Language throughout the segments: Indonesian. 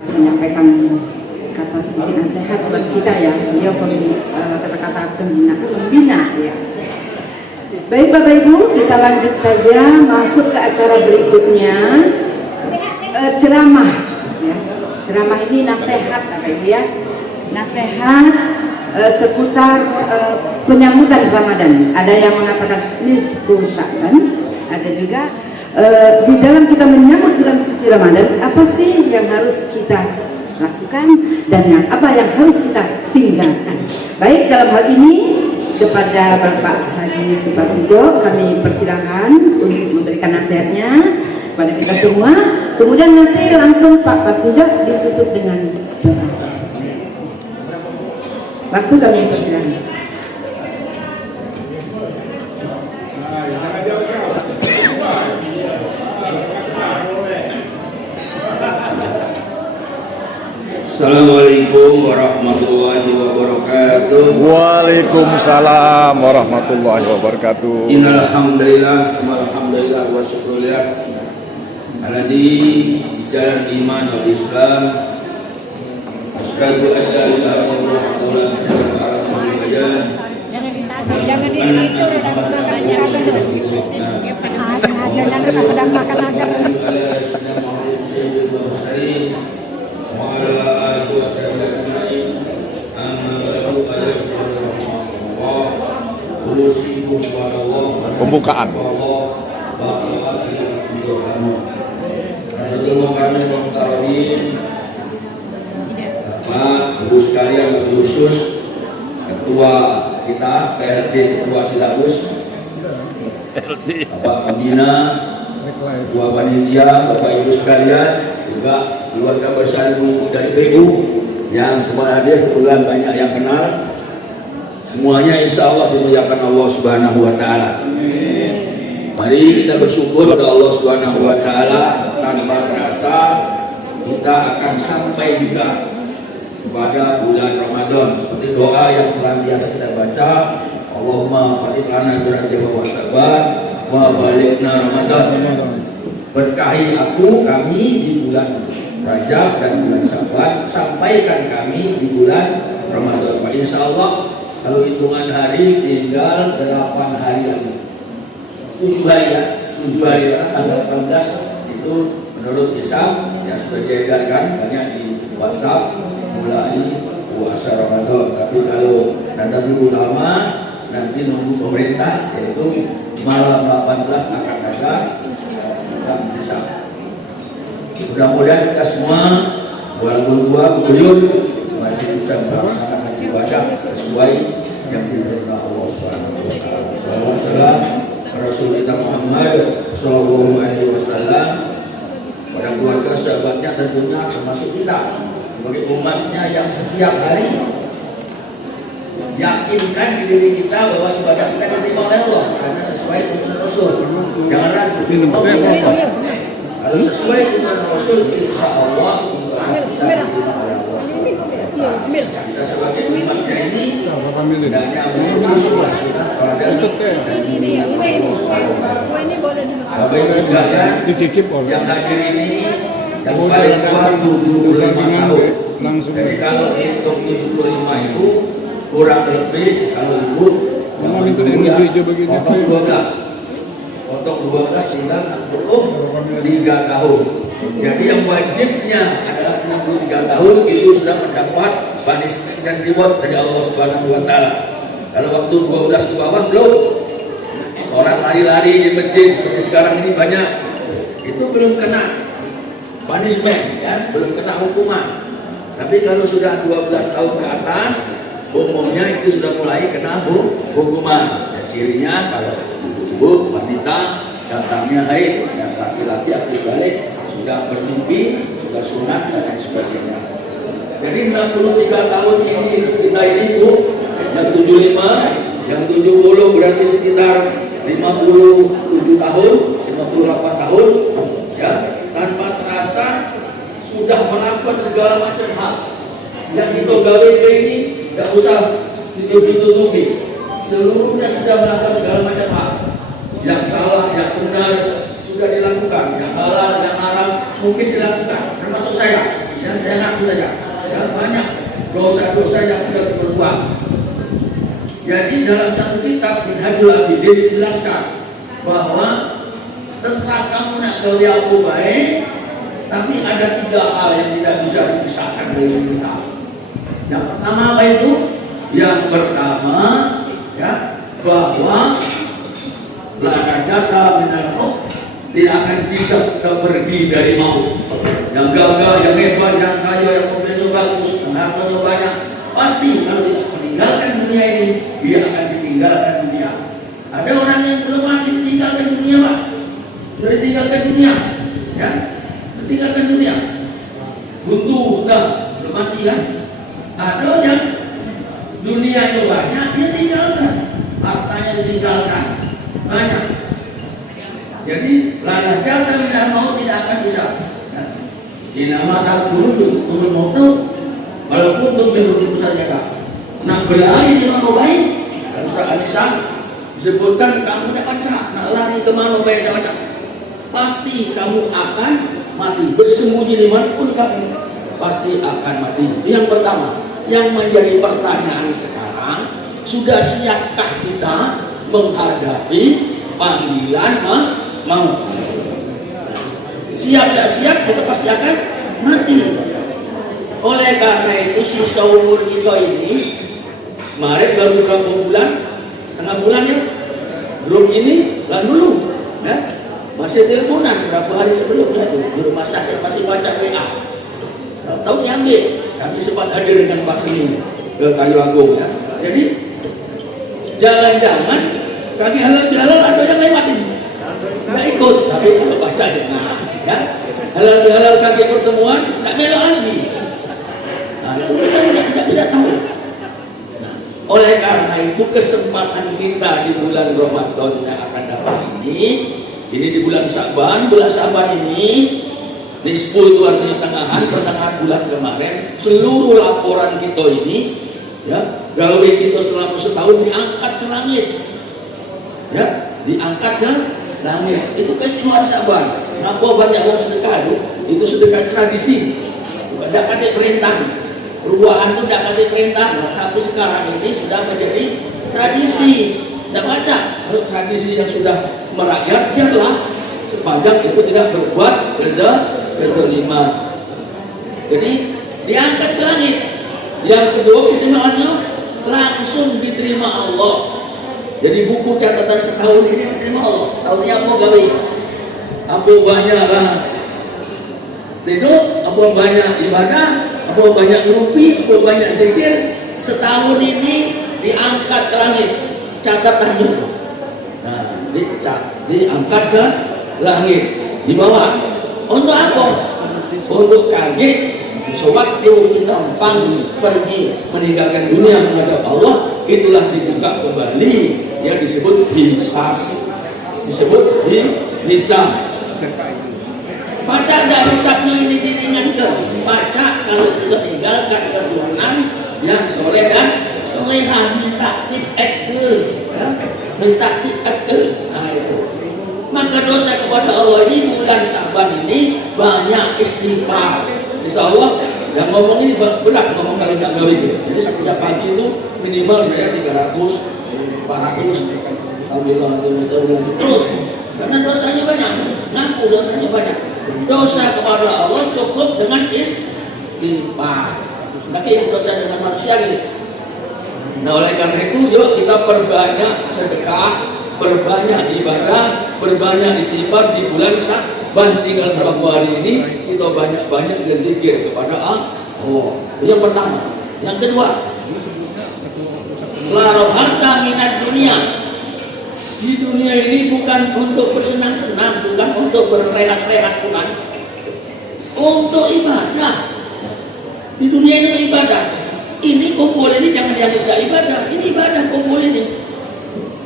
menyampaikan kata sedikit nasihat buat kita ya. Beliau kata-kata pembina ya. Baik Bapak Ibu, kita lanjut saja masuk ke acara berikutnya, ceramah ya. Ceramah ini nasihat Bapak Ibu ya, nasihat seputar penyambutan Ramadan. Ada yang mengatakan nisfu Sya'ban, ada juga di dalam kita menyambut bulan suci Ramadan, apa sih yang harus kita lakukan dan apa yang harus kita tinggalkan. Baik, dalam hal ini kepada Bapak Haji Supartijo kami persilakan untuk memberikan nasihatnya kepada kita semua. Kemudian masih langsung Pak Partijo ditutup dengan doa. Waktu kami persilakan. Assalamualaikum warahmatullahi wabarakatuh. Waalaikumsalam warahmatullahi wabarakatuh. Innal hamdalillah, alhamdulillah wa syukrulillah alladzi jalan iman wal islam. Asyhadu an la ilaha illallah wa la syarika lahu. Jangan diatur dan banyak Pembukaan. Bapak, Ibu sekalian, khusus Ketua kita, PLD Ketua Silabus, Bapak Pembina, Ketua Panitia, Bapak Ibu sekalian, juga keluarga besar dari BU yang semua hadir, kebetulan banyak yang kenal. Semuanya insya Allah dimuliakan Allah Subhanahu wa Ta'ala. Mari kita bersyukur pada Allah Subhanahu wa Ta'ala. Tanpa terasa kita akan sampai juga pada bulan Ramadan. Seperti doa yang senantiasa kita baca, Allahumma barik lana bi Rajab wa Sya'ban wa balighna Ramadan. Berkahi kami di bulan Rajab dan bulan Sya'ban, sampaikan kami di bulan Ramadan. Insya Allah kalau hitungan hari tinggal 8 hari lagi, 7 hari ya, 7 hari tanggal 18 itu menurut Hisab yang sudah diedarkan banyak di WhatsApp mulai puasa Ramadan. Tapi kalau nanti dulu lama nanti nunggu pemerintah, yaitu malam 18 akan ada sidang Hisab. Mudah-mudahan kita semua walaupun buyut masih bisa melaksanakan ibadah sesuai yang diperintah Allah Subhanahu wa Ta'ala. Salam Rasul kita Muhammad sallallahu alaihi wasallam, pada keluarga sahabatnya tentunya termasuk kita sebagai umatnya yang setiap hari yakinkan di diri kita bahwa ibadah kita diterima oleh Allah karena sesuai dengan Rasul. Jangan ragu. Kalau sesuai dengan Rasul, insya Allah ibadah kita diterima oleh Allah. Kita sebagai umatnya ini hendaknya bersyukur sudah pada Bapak Ibu sekalian yang hadir ini yang paling tua 75 tahun. Jadi kalau hitung 75 itu kurang lebih kalau ibu potong 12 tinggal 63 tahun. Jadi yang wajibnya adalah 63 tahun itu sudah mendapat punishment dan reward dari Allah Subhanahu wa Ta'ala. Kalau waktu 12 ke bawah belum, orang lari-lari di masjid seperti sekarang ini banyak, itu belum kena punishment ya, belum kena hukuman. Tapi kalau sudah 12 tahun ke atas, umumnya itu sudah mulai kena hukuman. Ya, cirinya kalau ibu-ibu wanita datangnya haid, yang laki-laki akil balik, sudah bermimpi, sudah sunat dan lain sebagainya. Jadi 63 tahun ini kita ini Bu, yang 75, yang 70 berarti sekitar 57 tahun, 58 tahun, ya, tanpa terasa sudah melakukan segala macam hal. Yang kita gawe ini tidak usah ditutup-tutupi, seluruhnya sudah melakukan segala macam hal. Yang salah, yang benar sudah dilakukan, yang halal, yang haram mungkin dilakukan, termasuk saya. Ya saya ngaku saja, ya banyak dosa-dosa yang sudah berbuat. Jadi dalam satu kitab Minhajul Abidin dijelaskan bahwa terserah kamu nak gawe apa baik, tapi ada 3 hal yang tidak bisa dipisahkan dari kita. Yang pertama apa itu? Yang pertama ya, bahwa lana jata minal tidak akan bisa kita pergi dari maut. Yang gagah, yang hebat, yang kaya, yang mobilnya bagus, yang hartanya banyak, pasti kalau tidak meninggalkan dunia ini, dia akan ditinggalkan dunia. Ada orang yang belum mati ditinggalkan dunia, Pak. Sudah ditinggalkan dunia, ya, ditinggalkan dunia. Buntu sudah belum mati kan? Ada yang dunia itu banyak, dia tinggalkan, hartanya ditinggalkan, banyak. Jadi lana jata minal maut tidak akan bisa. Dinamakan turun maut itu walaupun untuk menurut saja kak. Nak berlari di mana baik, dan surah An-Nisa disebutkan kamu tidak baca, nak lari ke mana baik tidak baca, pasti kamu akan mati. Bersembunyi di mana pun kamu pasti akan mati. Itu yang pertama. Yang menjadi pertanyaan sekarang, sudah siapkah kita menghadapi panggilan maut? Siap tidak siap kita pasti akan mati. Oleh karena itu sisa umur kita ini kemarin baru berapa bulan, setengah bulan ya, belum ini lan dulu ya, masih teleponan berapa hari sebelumnya itu di rumah sakit masih baca WA, tahu diambil. Kami sempat hadir dengan Pak Seni ke Kayu Agung ya. Jadi jangan-jangan kami halal ada yang lewat ini nggak ikut, tapi kalau baca nah, ya halal kami pertemuan nggak melok lagi. Nah, itu kita tidak bisa tahu. Nah, oleh karena itu kesempatan kita di bulan Ramadan yang akan datang ini di bulan Sa'ban. Bulan Sa'ban ini nisfu itu artinya pertengahan bulan kemarin, seluruh laporan kita ini ya, gawe kita selama setahun diangkat ke langit. Ya, diangkat ke langit. Itu keistimewaan Sa'ban. Kenapa banyak orang sedekah itu sedekah tradisi. Tidak ada perintah. Perubahan itu tidak ada perintah, tapi sekarang ini sudah menjadi tradisi. Tidak ada tradisi yang sudah merakyat, biarlah sepanjang itu tidak berbuat kezaliman. Jadi diangkat ke langit. Yang kedua istimewanya langsung diterima Allah. Jadi buku catatan setahun ini diterima Allah. Setahun ini apa gawe? Apa banyaklah tidur, apa banyak ibadah, apa banyak ngerumpi, apa banyak zikir. Setahun ini diangkat ke langit catatannya. Nah, diangkat ke langit, dibawa. Untuk apa? Untuk kaget sewaktu kita pergi meninggalkan dunia menghadap Allah, itulah dibuka kembali yang disebut hisab. Disebut hisab. Baca dari hisabnya ini diringankan. Baca kalau kita tinggalkan keturunan yang soleh dan soleha, minta tip minta tip. Nah itu. Maka dosa kepada Allah ini bulan Sa'ban ini banyak istighfar. Insya Allah yang ngomong ini berat ngomong kalau nggak gawe gitu. Jadi setiap pagi itu minimal saya 300, 400 sambil terus. Karena dosanya banyak, ngaku dosanya banyak. Dosa kepada Allah cukup dengan istighfar. Tapi yang dosa dengan manusia gitu. Nah oleh karena itu yuk kita perbanyak sedekah, perbanyak ibadah, perbanyak istighfar di bulan Sa'ban. Tinggal berapa hari ini kita banyak-banyak berzikir kepada Allah. Itu yang pertama. Yang kedua, la rohata minat dunia. Di dunia ini bukan untuk bersenang-senang, bukan untuk berehat-rehat, bukan. Untuk ibadah. Di dunia ini ibadah. Ini kumpul ini jangan dianggap tidak ibadah. Ini ibadah kumpul ini.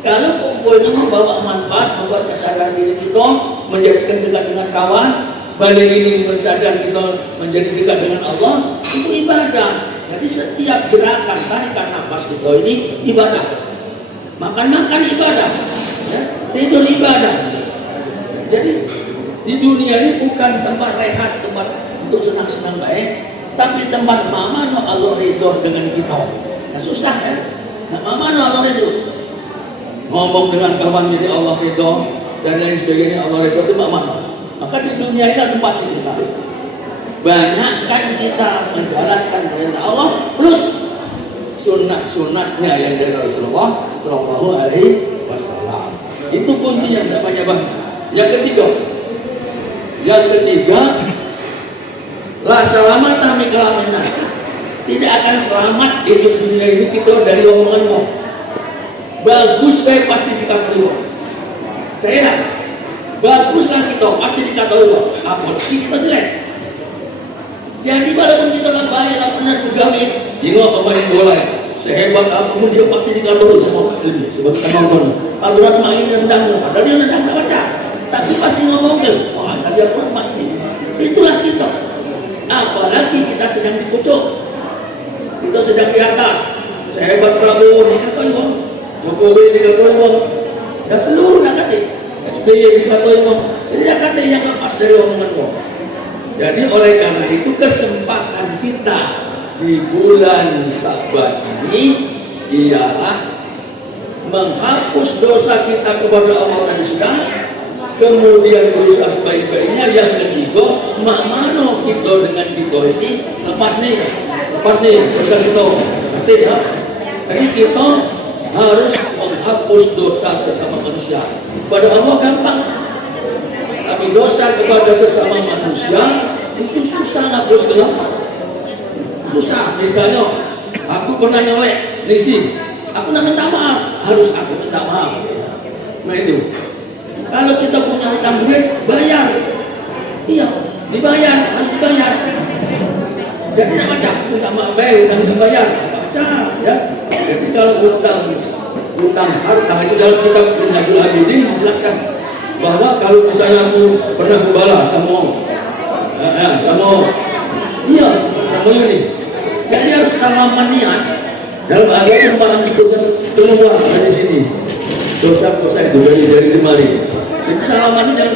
Kalau kumpulnya membawa manfaat, membuat kesadaran diri kita, menjadikan dekat dengan kawan, balik ini bersadar kita menjadi dekat dengan Allah, itu ibadah. Jadi setiap gerakan tarikan nafas kita ini ibadah. Makan-makan ibadah, ya, tidur ibadah. Jadi di dunia ini bukan tempat rehat, tempat untuk senang-senang baik, tapi tempat mamano Allah ridho dengan kita. Nah, susah kan? Nah, mamano Allah ridho. Ngomong dengan kawan jadi Allah ridho dan lain sebagainya Allah ridho itu mamano. Maka di dunia ini tempat kita. Banyakkan kita menjalankan perintah Allah plus sunnah-sunnahnya yang dari Rasulullah Shallallahu Alaihi Wasallam. Itu kuncinya, tidak banyak. Yang ketiga, la salamata min kalamin nas. Tidak akan selamat hidup dunia ini kita dari omongan Allah. Bagus baik pasti dikatakan Allah. Saya baguslah kita pasti dikatakan Allah. Apa sih kita jelek? Jadi walaupun kita lah baik, lah benar juga tengok pemain bola sehebat apapun dia pasti dikatakan sama ini sebagai penonton. Kalau orang main rendang, padahal dia rendang tak baca, tapi pasti ngomong ke, oh tadi aku main ini. Itulah kita. Apalagi kita sedang di pucuk, kita sedang di atas. Sehebat Prabowo dikatakan Allah, Jokowi dikatakan Allah, dan seluruh nakati, SBY dikatakan Allah. Jadi nakati yang lepas dari omongan Allah. Jadi oleh karena itu kesempatan kita di bulan Sya'ban ini ialah menghapus dosa kita kepada Allah tadi sudah, kemudian berusaha sebaik-baiknya. Yang ketiga, makmano kita dengan kita ini lepas nih dosa kita. Berarti ya, jadi kita harus menghapus dosa sesama manusia. Pada Allah gampang. Tapi dosa kepada sesama manusia itu susah ngapus kenapa? Susah. Misalnya aku pernah nyolek nih, aku minta maaf, harus aku minta maaf. Nah itu. Kalau kita punya utang duit, bayar. Iya, dibayar, harus dibayar. Jadi tidak baca, minta maaf bayar, utang dibayar, baca ya. Jadi kalau utang harta itu dalam kitab Minhajul Abidin menjelaskan bahwa kalau misalnya aku pernah membalas sama Yuni, jadi harus salaman niat. Dalam agama orang disebutkan keluar dari sini dosa itu dari jemari. Jadi salaman ini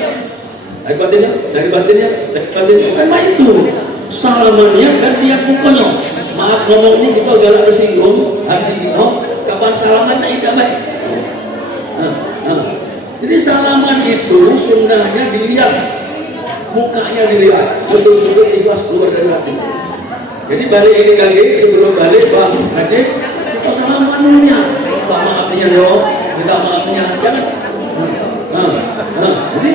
dari batinnya karena itu salamannya dan niat mukanya. Maaf ngomong ini kita agak tersinggung hati kita. Kapan salaman saya tidak baik. Jadi salaman itu sunnahnya dilihat, mukanya dilihat, betul-betul ikhlas keluar dari hati. Jadi balik ini kaget sebelum balik Bang Haji, kita salaman dunia, Pak maafnya yo, minta maafnya, jangan. Jadi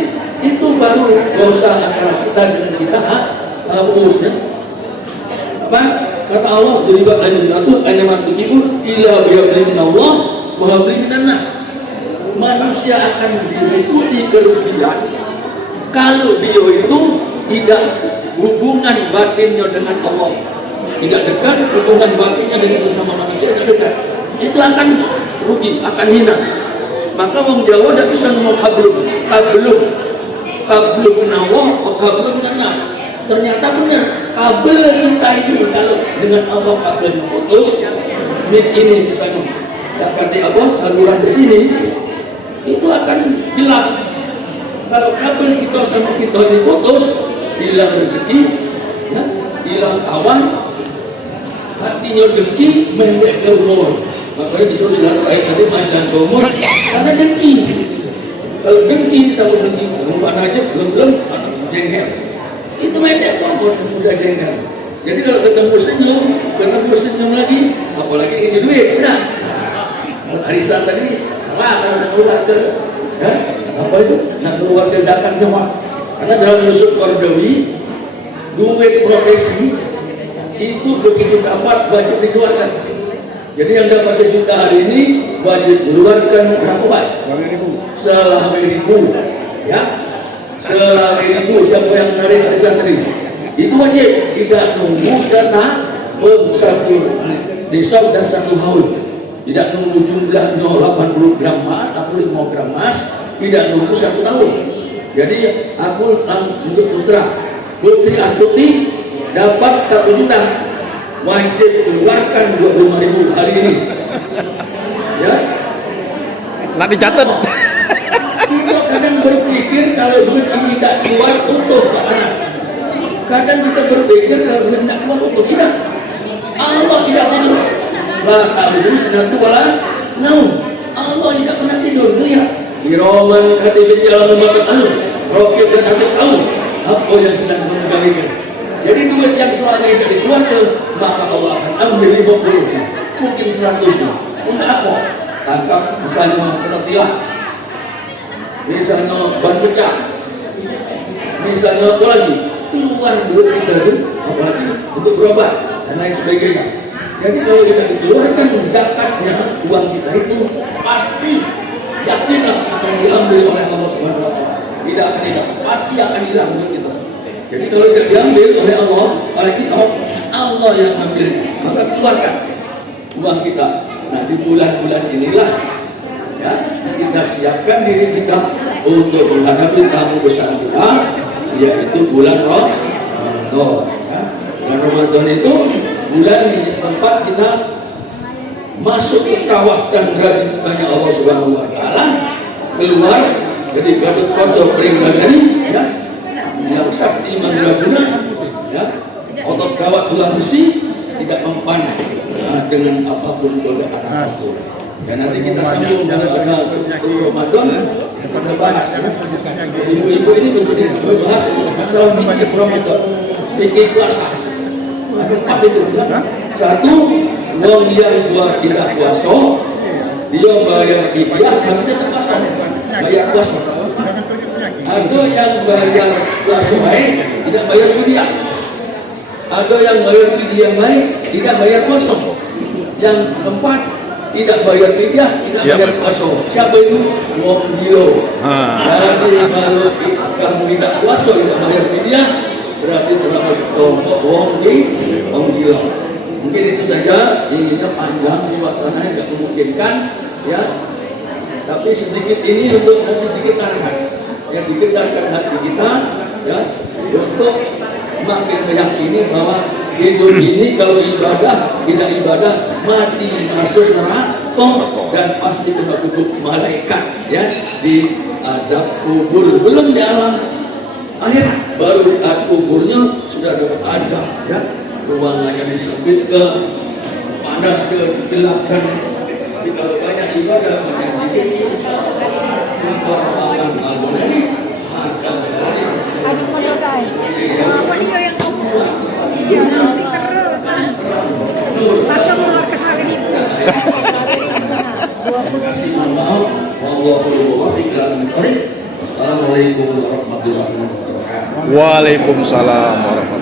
itu baru dosa antara kita dengan kita hapusnya. Apa kata Allah? Jadi bab lanjut hanya masuk ibu, ila bihablin Allah, wahablin nas. Manusia akan diliputi kerugian kalau dia itu tidak hubungan batinnya dengan Allah, tidak dekat hubungan batinnya dengan sesama manusia, tidak dekat, itu akan rugi, akan hina. Maka orang Jawa tidak bisa ngomong kablum Allah, kablum nas. Ternyata benar, kabel kita ini kalau dengan Allah kabel diputus, ini misalnya kata Allah saluran di sini itu akan gelap. Kalau kabel kita sama kita diputus, hilang rezeki, ya, hilang kawan, hatinya dengki, mendek umur. Makanya disuruh silaturahim tadi mandan umur karena dengki. Kalau dengki sama dengki, umpan aja belum jengkel. Itu mendek umur, mudah jengkel. Jadi kalau ketemu senyum lagi, apalagi ini duit, benar. Arisan tadi salah kalau nak keluar ke apa itu nak keluar ke zakat semua, karena dalam nusuk Qardawi duit profesi itu begitu dapat wajib dikeluarkan. Jadi yang dapat 1 juta hari ini wajib keluarkan berapa Pak? 11.000 ya, 11.000. Siapa yang menarik arisan tadi itu wajib, tidak nunggu satu nisab dan 1 haul. Tidak nunggu jumlahnya 80 gram emas, 85 gram emas, tidak nunggu 1 tahun. Jadi aku untuk Ustra, Putri Astuti dapat 1 juta, wajib keluarkan 25.000 hari ini. Ya, Nak dicatat. Kita kadang berpikir kalau duit ini tidak keluar utuh Pak Anas. Kadang kita berpikir dalam hendak Allah tidak. Allah tidak tidur. La ta'budu sinatu wala naum. Allah tidak pernah tidur. Lihat. Iraman katibin jalan makan Rokib dan Atib tahu apa yang sedang menggalikan. Jadi duit yang selama ini dikeluarkan, maka Allah akan ambil 50-nya, mungkin 100-nya. Untuk apa? Tangkap misalnya penatilah, misalnya ban pecah, misalnya apa lagi? Keluar duit kita itu, apalagi untuk berobat dan lain sebagainya. Jadi kalau kita dikeluarkan zakatnya, uang kita itu pasti yakinlah akan diambil oleh Allah Subhanahu wa taala. Tidak akan hilang, pasti akan hilang kita. Jadi kalau tidak diambil oleh Allah, oleh kita, Allah yang ambil, maka keluarkan uang kita. Nah di bulan-bulan inilah ya, kita siapkan diri kita untuk menghadapi tamu besar kita, yaitu bulan Ramadan. Ya. Bulan Ramadan itu bulan tempat kita masuk ke kawah candra banyak Allah Subhanahu wa taala, keluar jadi Gatot Kaca Pringgani ya, yang sakti mandraguna ya, otot kawat tulang besi tidak mempan dengan apapun godaan apapun. Dan nanti kita sambung dengan Ramadan kita bahas ya. Ibu-ibu ini mesti membahas masalah fikih Ramadan, fikih puasa. Ada empat itu ya. Satu, wong yang tidak puasa dia bayar fidyah, harusnya terpaksa bayar puasa. Ada yang bayar puasa baik tidak bayar fidyah. Ada yang bayar fidyah baik tidak bayar puasa. Yang keempat, tidak bayar fidyah, tidak bayar puasa. Siapa itu? Wong gila. Jadi kalau kamu tidak puasa tidak bayar fidyah, berarti telah masuk kelompok wong gila. Mungkin itu saja, inginnya panjang, suasananya tidak memungkinkan ya. Tapi sedikit ini untuk nanti digetarkan ya, digetarkan hati kita ya, untuk makin meyakini bahwa hidup ini kalau ibadah tidak ibadah mati masuk neraka dan pasti kena duduk malaikat ya di azab kubur, belum di alam akhirat, baru kuburnya sudah dapat azab ya, ruangannya disempit ke panas ke gelapkan. Tapi kalau banyak ibadah banyak zikir insya Allah jumpa makan abon ini akan dari Aduh menyodai. Apa dia yang kamu iya terus pasang keluar ke sawit ibu. Terima kasih, maaf. Wassalamualaikum warahmatullahi wabarakatuh. Waalaikumsalam warahmatullahi wabarakatuh.